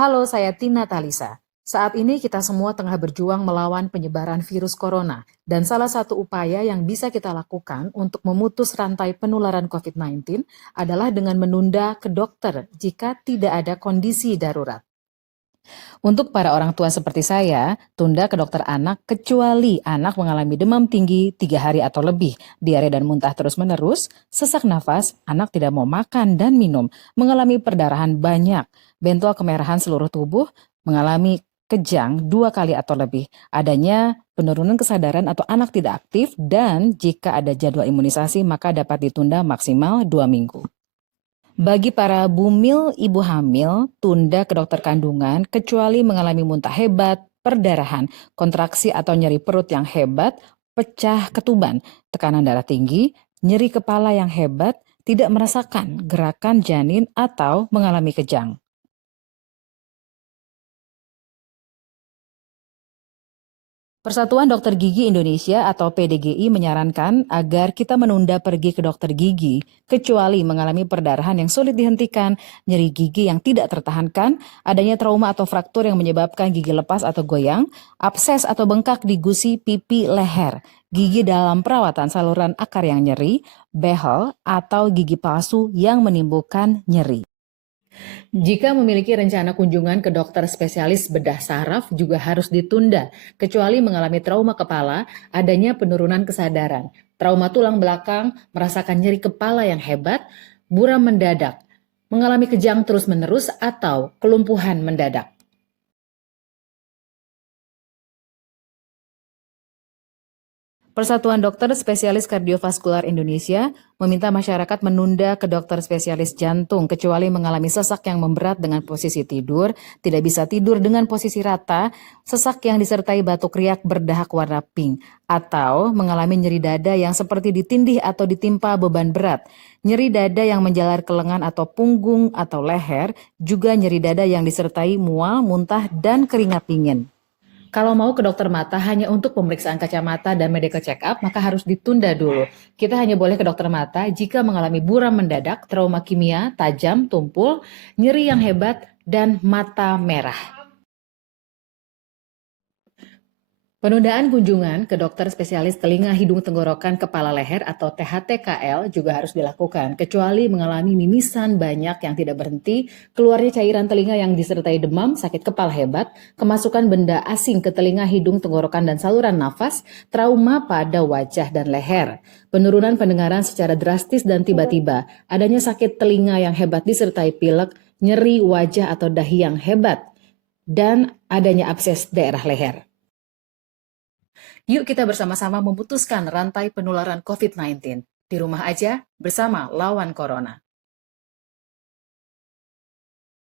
Halo, saya Tina Talisa. Saat ini kita semua tengah berjuang melawan penyebaran virus corona. Dan salah satu upaya yang bisa kita lakukan untuk memutus rantai penularan COVID-19 adalah dengan menunda ke dokter jika tidak ada kondisi darurat. Untuk para orang tua seperti saya, tunda ke dokter anak kecuali anak mengalami demam tinggi 3 hari atau lebih, diare dan muntah terus-menerus, sesak nafas, anak tidak mau makan dan minum, mengalami perdarahan banyak, bentul kemerahan seluruh tubuh, mengalami kejang 2 kali atau lebih, adanya penurunan kesadaran atau anak tidak aktif, dan jika ada jadwal imunisasi maka dapat ditunda maksimal 2 minggu. Bagi para bumil ibu hamil, tunda ke dokter kandungan kecuali mengalami muntah hebat, perdarahan, kontraksi atau nyeri perut yang hebat, pecah ketuban, tekanan darah tinggi, nyeri kepala yang hebat, tidak merasakan gerakan janin atau mengalami kejang. Persatuan Dokter Gigi Indonesia atau PDGI menyarankan agar kita menunda pergi ke dokter gigi, kecuali mengalami perdarahan yang sulit dihentikan, nyeri gigi yang tidak tertahankan, adanya trauma atau fraktur yang menyebabkan gigi lepas atau goyang, abses atau bengkak di gusi pipi leher, gigi dalam perawatan saluran akar yang nyeri, behel, atau gigi palsu yang menimbulkan nyeri. Jika memiliki rencana kunjungan ke dokter spesialis bedah saraf juga harus ditunda, kecuali mengalami trauma kepala, adanya penurunan kesadaran, trauma tulang belakang, merasakan nyeri kepala yang hebat, buram mendadak, mengalami kejang terus-menerus, atau kelumpuhan mendadak. Persatuan Dokter Spesialis Kardiovaskular Indonesia meminta masyarakat menunda ke dokter spesialis jantung kecuali mengalami sesak yang memberat dengan posisi tidur, tidak bisa tidur dengan posisi rata, sesak yang disertai batuk riak berdahak warna pink, atau mengalami nyeri dada yang seperti ditindih atau ditimpa beban berat. Nyeri dada yang menjalar ke lengan atau punggung atau leher, juga nyeri dada yang disertai mual, muntah, dan keringat dingin. Kalau mau ke dokter mata hanya untuk pemeriksaan kacamata dan medical check up, maka harus ditunda dulu. Kita hanya boleh ke dokter mata jika mengalami buram mendadak, trauma kimia, tajam, tumpul, nyeri yang hebat, dan mata merah. Penundaan kunjungan ke dokter spesialis telinga, hidung, tenggorokan, kepala, leher atau THT-KL juga harus dilakukan, kecuali mengalami mimisan banyak yang tidak berhenti, keluarnya cairan telinga yang disertai demam, sakit kepala hebat, kemasukan benda asing ke telinga, hidung, tenggorokan, dan saluran nafas, trauma pada wajah dan leher, penurunan pendengaran secara drastis dan tiba-tiba, adanya sakit telinga yang hebat disertai pilek, nyeri wajah atau dahi yang hebat, dan adanya abses daerah leher. Yuk kita bersama-sama memutuskan rantai penularan COVID-19. Di rumah aja, bersama lawan corona.